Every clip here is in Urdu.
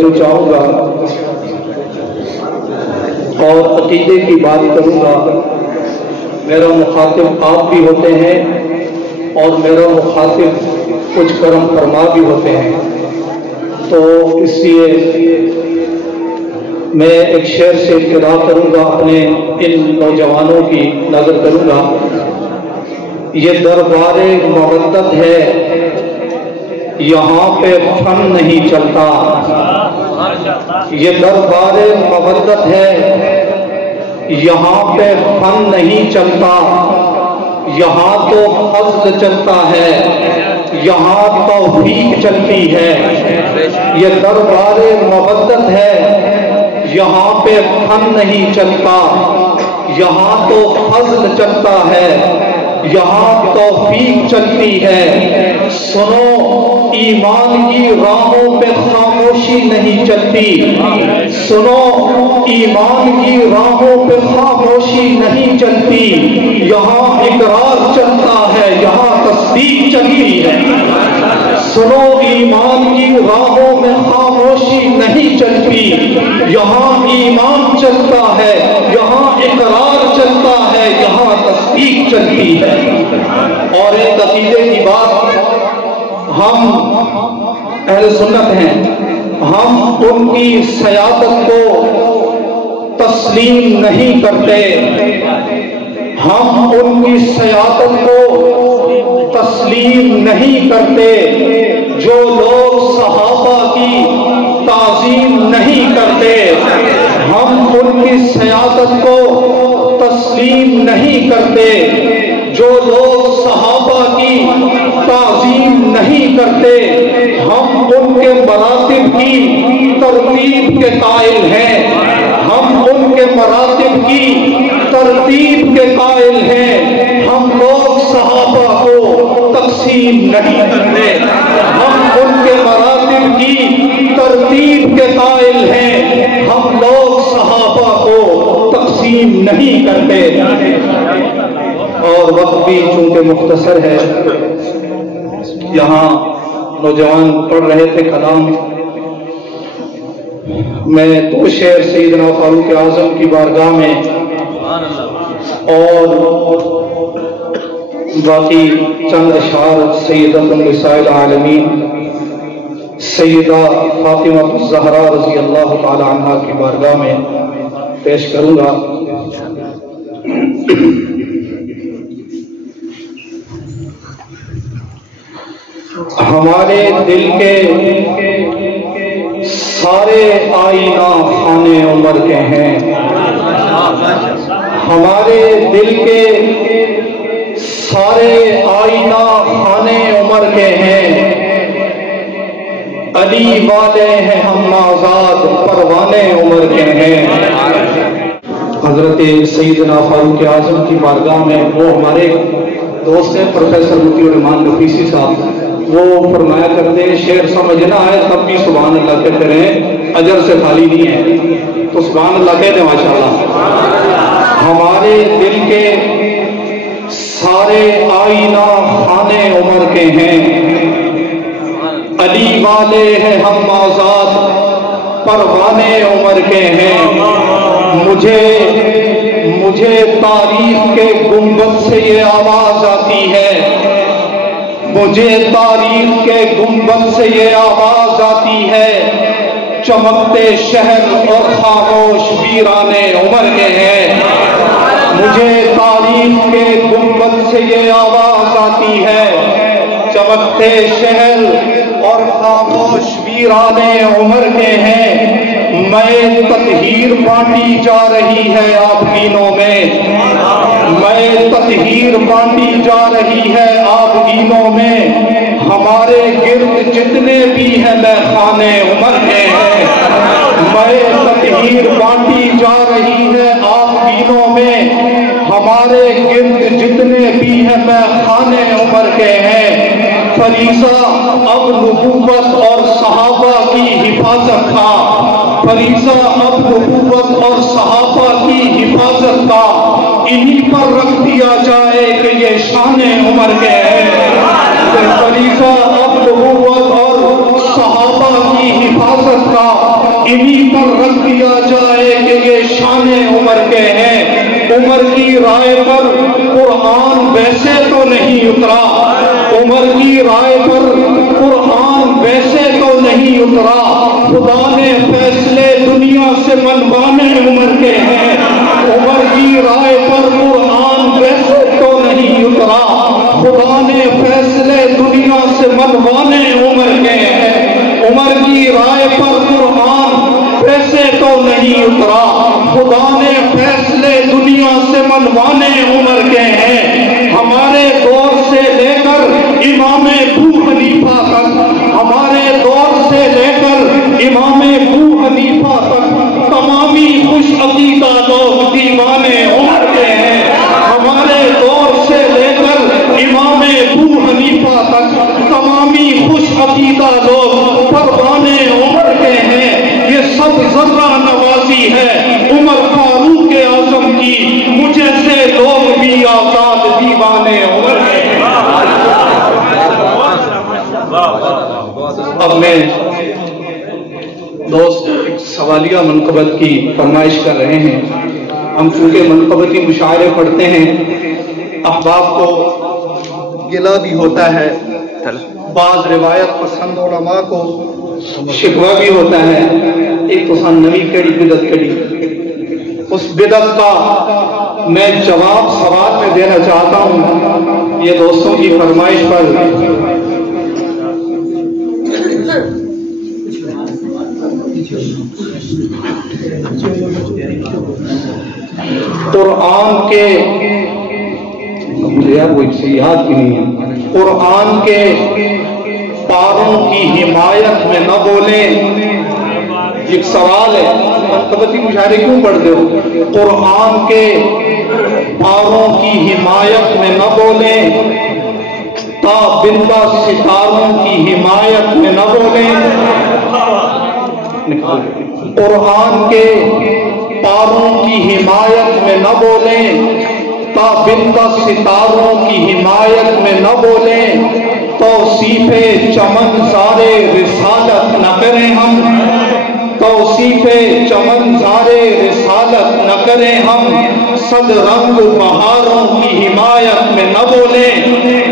جو چاہوں گا اور عقیدے کی بات کروں گا. میرا مخاطب آپ بھی ہوتے ہیں اور میرا مخاطب کچھ کرم فرما بھی ہوتے ہیں، تو اس لیے میں ایک شعر سے ابتدا کروں گا، اپنے ان نوجوانوں کی نظر کروں گا. یہ دربار مودت ہے، یہاں پہ فن نہیں چلتا. یہ دربار مودت ہے، یہاں پہ فن نہیں چلتا. یہاں تو فضل چلتا ہے، یہاں توفیق چلتی ہے. یہ دربار مودت ہے، یہاں پہ فن نہیں چلتا. یہاں تو فضل چلتا ہے، یہاں توفیق چلتی ہے. سنو ایمان کی راہوں پہ خاموشی نہیں چلتی. سنو ایمان کی راہوں پہ خاموشی نہیں چلتی. یہاں اقرار چلتا ہے، یہاں تصدیق چلتی ہے. سنو ایمان کی راہوں میں خاموشی نہیں چلتی. یہاں ایمان چلتا ہے، یہاں اقرار چلتا ہے، یہاں تصدیق چلتی ہے. اور ایک عقیدے کی بات، ہم اہل سنت ہیں، ہم ان کی سیادت کو تسلیم نہیں کرتے. ہم ان کی سیادت کو تسلیم نہیں کرتے. جو لوگ صحابہ کی تعظیم نہیں کرتے، ہم ان کی سیادت کو تسلیم نہیں کرتے. جو لوگ صحابہ کی تعظیم نہیں کرتے، ہم ان کے مراتب کی ترتیب کے قائل ہیں. ہم ان کے مراتب کی ترتیب کے قائل ہیں. ہم لوگ صحابہ کو تقسیم نہیں کرتے. ہم ان کے مراتب کی ترتیب کے قائل ہیں. ہم لوگ صحابہ کو تقسیم نہیں کرتے. اور وقت بھی چونکہ مختصر ہے، یہاں نوجوان پڑھ رہے تھے کلام، میں دو شعر سیدنا فاروق اعظم کی بارگاہ میں اور باقی چند اشعار سیدۃ النساء العالمین سیدہ فاطمہ الزہرا رضی اللہ تعالی عنہا کی بارگاہ میں پیش کروں گا. ہمارے دل کے سارے آئینہ خانے عمر کے ہیں. ہمارے دل کے سارے آئینہ خانے عمر کے ہیں. علی والے ہیں ہم آزاد پروانے عمر کے ہیں. حضرت سیدنا فاروق اعظم کی بارگاہ میں وہ ہمارے دوست ہیں پروفیسر مطیع الرحمان نفیسی صاحب، وہ فرمایا کرتے ہیں شعر سمجھ نہ آئے تب بھی سبحان اللہ کہتے رہیں، اجر سے خالی نہیں ہے. تو سبحان اللہ کہتے ہیں ماشاءاللہ. ہمارے دل کے سارے آئینہ خانے عمر کے ہیں. علی والے ہیں ہم آزاد پروانے عمر کے ہیں. مجھے تاریخ کے گنبد سے یہ آواز آتی ہے. مجھے تاریخ کے گنبد سے یہ آواز آتی ہے. چمکتے شہر اور خاموش ویرانے عمر کے ہیں. مجھے تاریخ کے گنبد سے یہ آواز آتی ہے. چمکتے شہر اور خاموش ویرانے عمر کے ہیں. میں تطہیر بانٹی جا رہی ہے آپ گینوں میں. میں تطہیر بانٹی جا رہی ہے آپ گینوں میں. ہمارے گرد جتنے بھی ہیں میخانے عمر کے ہیں. میں تطہیر بانٹی جا رہی ہے آپ گینوں میں. ہمارے گرد جتنے بھی ہیں میخانے عمر کے ہیں. فریضہ اب نبوت اور صحابہ کی حفاظت کا. فریضہ اب نبوت اور صحابہ کی حفاظت کا انہی پر رکھ دیا جائے کہ یہ شان عمر کے ہیں. فریضہ اب نبوت اور صحابہ کی حفاظت حفاظت کا انہی پر رکھ دیا جائے کہ یہ شان عمر کے ہیں۔ عمر کی رائے پر قرآن ویسے تو نہیں اترا، عمر کی رائے پر قرآن ویسے تو نہیں اترا، خدا نے فیصلے دنیا سے منوانے عمر کے ہیں۔ عمر کی رائے پر قرآن ویسے تو نہیں اترا، خدا نے فیصلے دنیا سے منوانے عمر کے ہیں۔ عمر کی رائے پر قرآن ویسے تو نہیں اترا، خدا نے فیصلے دنیا سے منوانے عمر کے ہیں۔ ہمارے دور سے لے کر امام ابو حنیفہ تک، ہمارے دور سے لے کر امام ابو حنیفہ تک تمامی خوش عقیدہ لوگ دیوانے عمر کے ہیں۔ ہمارے دور سے لے کر امام ابو حنیفہ تک تمامی خوش عقیدہ لوگ پروانے عمر کے ہیں۔ یہ سب ذرہ نوازی ہے عمر فاروق اعظم کی، مجھے سے لوگ بھی آزاد دیوانے عمر کے ہیں۔ اب میں دوست ایک سوالیہ منقبت کی فرمائش کر رہے ہیں۔ ہم چونکہ منقبتی مشاعرے پڑھتے ہیں، احباب کو گلہ بھی ہوتا ہے، بعض روایت پسند علماء کو شکوہ بھی ہوتا ہے، ایک تو سن نوی کڑی بدعت کڑی، اس بدعت کا میں جواب سوال میں دینا چاہتا ہوں یہ دوستوں کی فرمائش پر۔ قرآن کے مجھے وہ یاد بھی نہیں ہے، قرآن کے پاروں کی حمایت میں نہ بولیں۔ ایک سوال ہے، منقبتی مشاعرے کیوں پڑھتے ہو؟ قرآن کے پاروں کی حمایت میں نہ بولیں، تابندہ ستاروں کی حمایت میں نہ بولیں۔ قرآن کے پاروں کی حمایت میں نہ بولیں، تابندہ ستاروں کی حمایت میں نہ بولیں، توصیف چمن زارے رسالت نہ کریں ہم، توصیف چمن زارے رسالت نہ کریں ہم، صد رنگ بہاروں کی حمایت میں نہ بولیں،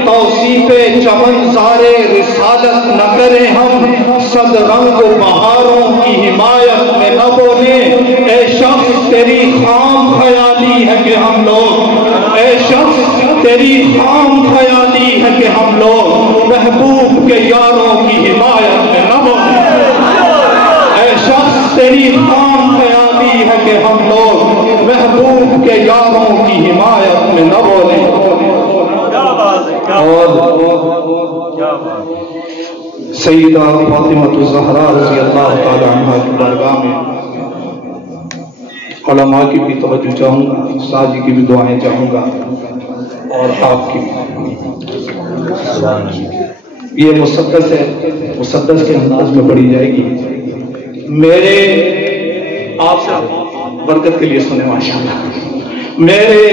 توصیف چمن زارے رسالت نہ کریں ہم، صد رنگ بہاروں کی حمایت میں نہ بولیں۔ اے شخص تیری خام خیالی ہے کہ ہم لوگ، اے شخص تیری خام خیالی ہے کہ ہم لوگ محبوب کے یاروں کی حمایت میں نہ بولیں۔ اے شخص تیری خام خیالی ہے کہ ہم لوگ محبوب کے یاروں کی حمایت میں نہ بولیں۔ اور سیدہ فاطمہ الزہرا رضی اللہ تعالی عنہا کی بارگاہ میں علماء کی بھی توجہ چاہوں گا، ساجی کی بھی دعائیں چاہوں گا، اور آپ کی یہ مسدس ہے، مسدس کے انداز میں پڑھی جائے گی۔ میرے آپ سے برکت کے لیے سنیں ماشاءاللہ۔ میرے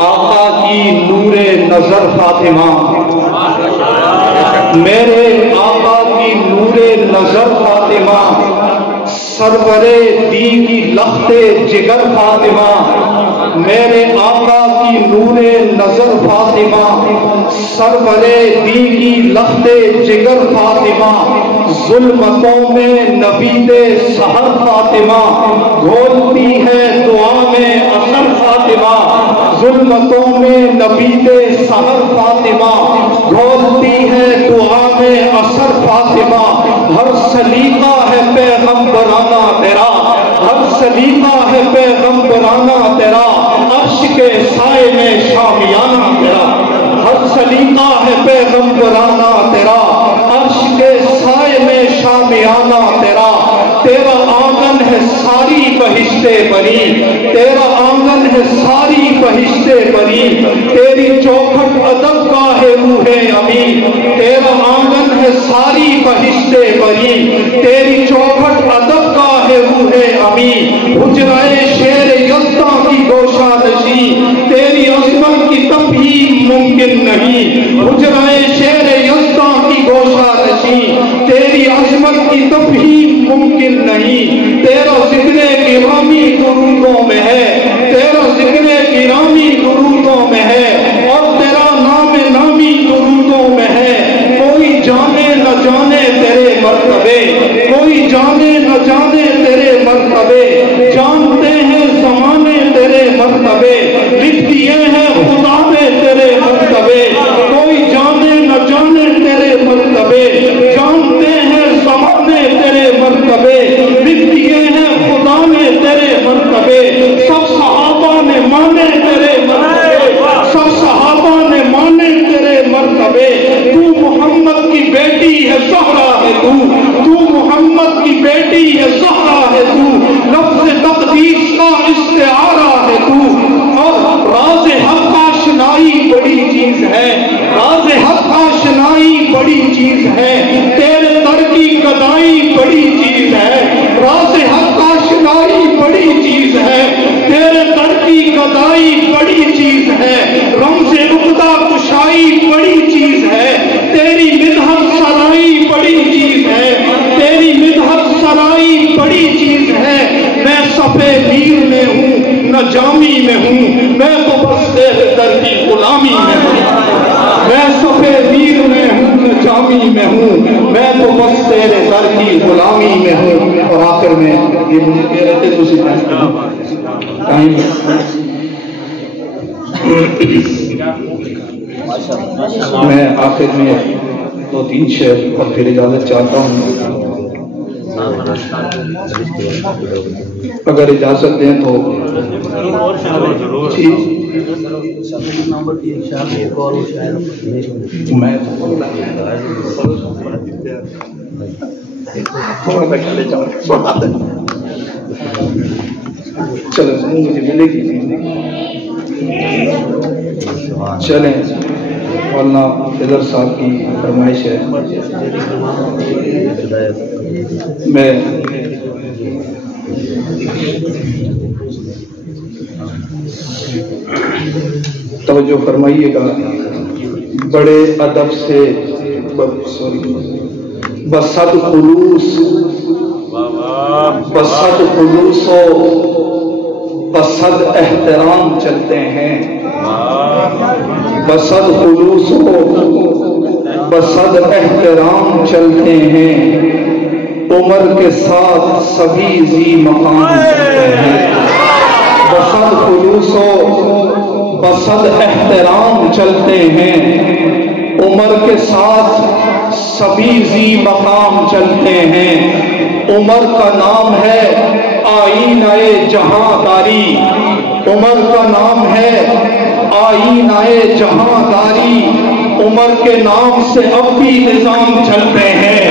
آقا کی نور نظر فاطمہ، میرے آقا کی نور نظر فاطمہ، سرور دی کی لخت جگر فاطمہ، میرے آقا کی نور نظر فاطمہ، سرور دی کی لخت جگر فاطمہ، ظلمتوں میں نبید سحر فاطمہ، گھولتی ہے دعا میں اثر فاطمہ، ظلمتوں میں نبید سحر فاطمہ، گھولتی ہے دعا میں اثر فاطمہ، ہر سلیقہ ہے پیغمبرانہ تیرا، ہر سلیقہ ہے پیغمبرانہ تیرا، عرش کے سائے میں شامیانہ تیرا، ہر سلیقہ ہے پیغمبرانہ تیرا، عرش کے سائے میں شامیانہ تیرا، تیرا آنگن ہے ساری بہشتے بنی، تیرا آنگن ہے ساری بہشتے بنی، تیری چوکھٹ ادب کا ہے روح امین، تیرا آنگن ہے ساری بہشتے بنی، تیری چوکھٹ ادب کا ہے روح امین، حجرائے شیر یزداں کی گوشہ نشی، تیری عظمت کی تفہیم ممکن نہیں، حجرائے شیر یزداں کی گوشہ نشی، تیری عظمت کی تفہیم ممکن نہیں، تیرا ذکر گرامی درودوں میں ہے، تیرا ذکر گرامی درودوں میں ہے، اور تیرا نام نامی درودوں میں ہے۔ کوئی جانے نہ جانے تیرے مرتبے، کوئی جانے نہ جانے تیرے مرتبے، جانتے ہیں زمانے تیرے مرتبے، لکھ دیے ہیں خدا نے تیرے مرتبے۔ کوئی جانے نہ جانے تیرے مرتبے، جانتے ہیں زمانے تیرے مرتبے، لکھ دیے ہیں خدا نے تیرے مرتبے۔ سب صحابہ نے مانے تیرے مرتبے، سب صحابہ نے مانے تیرے مرتبے۔ تو محمد کی بیٹی ہے زہرا ہے، تو محمد کی بیٹی ہے زہرا ہے، تو لفظ تقدیس کا استعارہ ہے تو، اور راز حق آشنائی بڑی چیز ہے، راز حق آشنائی بڑی چیز ہے، تیرے در کی گدائی بڑی چیز ہے، راز حق آشنائی بڑی چیز ہے، تیرے در کی گدائی بڑی چیز ہے، رمز عقدہ کشائی بڑی چیز ہے، تیری مدحت سرائی بڑی چیز ہے، تیری مدحت سرائی بڑی چیز ہے۔ میں صفے میر میں ہوں نہ جامی میں ہوں، میں تو بس تیرے در کی غلامی میں ہوں، میں صفے میر میں ہوں نہ جامی میں ہوں، میں تو بس تیرے در کی غلامی میں ہوں۔ اور آخر میں یہ مجھے کہہ رہے تھے دوسری ٹائم میں آخر میں 2-3 شعر اور پھر اجازت چاہتا ہوں، اگر اجازت دیں تو۔ میں چلو مجھے ملے گی، چلیں مولانا فضل صاحب کی فرمائش ہے۔ میں توجہ فرمائیے گا، بڑے ادب سے بصد خلوص و بصد احترام چلتے ہیں، بصد خلوص و بصد احترام چلتے ہیں، عمر کے ساتھ سبھی ذی مقام چلتے ہیں، بصد خلوص و بصد احترام چلتے ہیں، عمر کے ساتھ سبھی ذی مقام چلتے ہیں۔ عمر کا نام ہے آئینہ جہاں داری، عمر کا نام ہے آئینہ جہاں داری، عمر کے نام سے اب بھی نظام چلتے ہیں،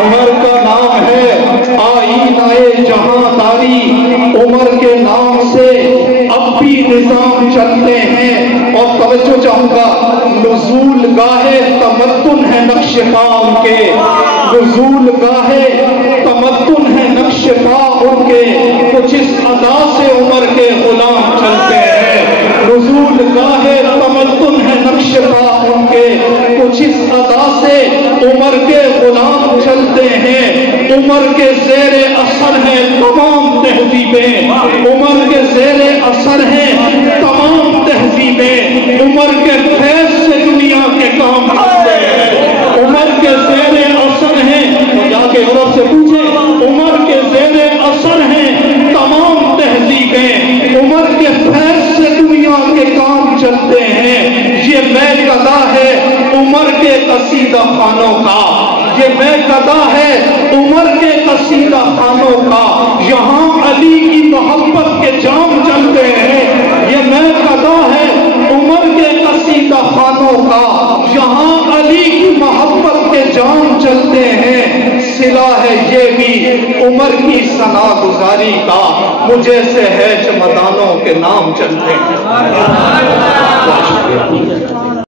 عمر کا نام ہے آئینہ جہاں داری، عمر کے نام سے اب بھی نظام چلتے ہیں۔ اور توجہ چاہوں گا، نزول گاہے تمدن ہے نقش پا ان کے، نزول گاہے تمدن ہے نقش پا ان کے، کچھ اس ادا سے عمر کے غلام چلتے ہیں، نزول گاہے تمدن ہے نقش پا ان کے، کچھ اس ادا سے عمر کے غلام چلتے ہیں۔ عمر کے زیر اثر ہیں تمام تہذیبیں، عمر کے زیر اثر ہیں تمام تہذیبیں، عمر کے فیض سے دنیا کے کام کرتے ہیں، عمر کے زیر اثر ہیں، جا کے عرب سے پوچھیں، عمر کے زیر اثر ہیں تمام تہذیبیں، عمر کے فیض سے دنیا کے کام چلتے ہیں۔ یہ میں قضا ہے عمر کے قصیدہ خانوں کا، یہ میں قضا ہے عمر کے قصیدہ خانوں کا، یہاں علی کی محبت کے جام چلتے ہیں، یہ میں قضا ہے عمر کے قصیدہ خانوں کا، یہاں علی کی محبت کے جام چلتے ہیں۔ صلہ ہے یہ بھی عمر کی ثنا گزاری کا، مجھے سے ہے چمدانوں کے نام چلتے ہیں۔